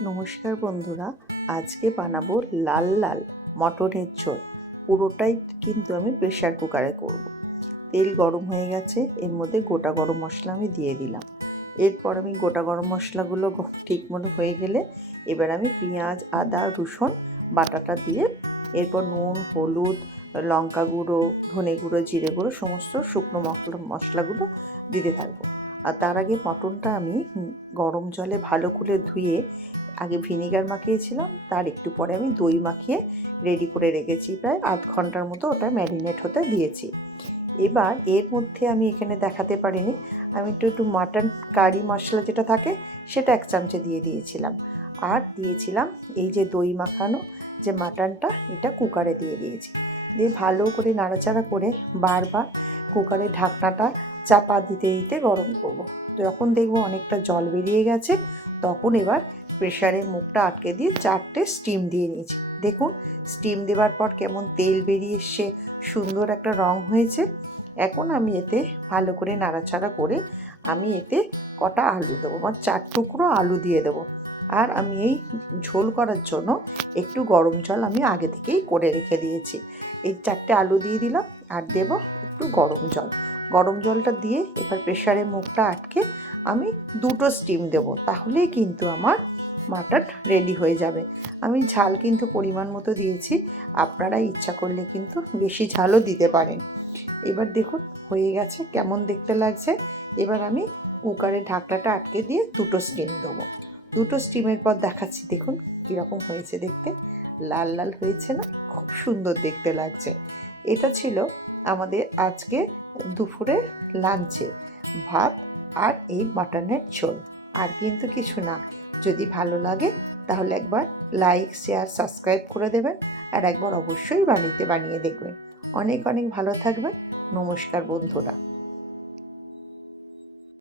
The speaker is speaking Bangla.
নমস্কার বন্ধুরা, আজকে বানাবো লাল লাল মটনের ঝোল। পুরোটাই কিন্তু আমি প্রেশার কুকারে করব। তেল গরম হয়ে গেছে, এর মধ্যে গোটা গরম মশলা আমি দিয়ে দিলাম। এরপর আমি গোটা গরম মশলাগুলো ঠিক মতো হয়ে গেলে এবার আমি পেঁয়াজ, আদা, রসুন, বাটাটা দিয়ে এরপর নুন, হলুদ, লঙ্কা গুঁড়ো, ধনে গুঁড়ো, জিরে গুঁড়ো, সমস্ত শুকনো মশলা, মশলাগুলো দিতে থাকব। আর তার আগে মটনটা আমি গরম জলে ভালো করে ধুয়ে ভিনিগার মাখিয়েছিলাম, তার একটু পরে আমি দই মাখিয়ে রেডি করে রেখেছি প্রায় আধ ঘণ্টার মতো ওটা ম্যারিনেট হতে দিয়েছি। এবার এর মধ্যে আমি এখানে দেখাতে পারিনি, আমি একটু একটু মাটন কারি মশলা যেটা থাকে, সেটা এক চামচে দিয়ে দিয়েছিলাম। আর দিয়েছিলাম এই যে দই মাখানো যে মাটনটা এটা কুকারে দিয়ে দিয়েছি। দিয়ে ভালো করে নাড়াচাড়া করে বারবার কুকারের ঢাকনাটা চাপা দিতে দিতে গরম করব। যখন দেখব অনেকটা জল বেরিয়ে গেছে, তখন এবার প্রেশারের মুখটা আটকে দিয়ে চারটে স্টিম দিয়ে নিয়েছি। দেখুন স্টিম দেওয়ার পর কেমন তেল বেরিয়ে এসে সুন্দর একটা রং হয়েছে। এখন আমি এতে ভালো করে নাড়াচাড়া করে আমি এতে কটা আলু দেবো বা চার টুকরো আলু দিয়ে দেবো। আর আমি এই ঝোল করার জন্য একটু গরম জল আমি আগে থেকেই করে রেখে দিয়েছি। এই চারটে আলু দিয়ে দিলাম, আর দেবো একটু গরম জল। গরম জলটা দিয়ে এবার প্রেশারের মুখটা আটকে আমি দুটো স্টিম দেব, তাহলেই কিন্তু আমার মাটন রেডি হয়ে যাবে। আমি ঝাল কিন্তু পরিমাণ মতো দিয়েছি, আপনারা ইচ্ছা করলে কিন্তু বেশি ঝালও দিতে পারেন। এবার দেখুন, হয়ে গেছে, কেমন দেখতে লাগছে। এবার আমি কুকারের ঢাকনাটা আটকে দিয়ে দুটো স্টিম দেবো। দুটো স্টিমের পর দেখাচ্ছি, দেখুন কীরকম হয়েছে দেখতে। লাল লাল হয়েছে না? খুব সুন্দর দেখতে লাগছে। এটা ছিল আমাদের আজকে দুপুরে লাঞ্চে ভাত আর এই মাটনের ঝোল। আর কিন্তু কিছু না। যদি ভালো লাগে, তাহলে একবার লাইক শেয়ার সাবস্ক্রাইব করে দেবেন আর একবার অবশ্যই বাড়িতে বানিয়ে দেখবেন। অনেক অনেক ভালো থাকবেন। নমস্কার বন্ধুরা।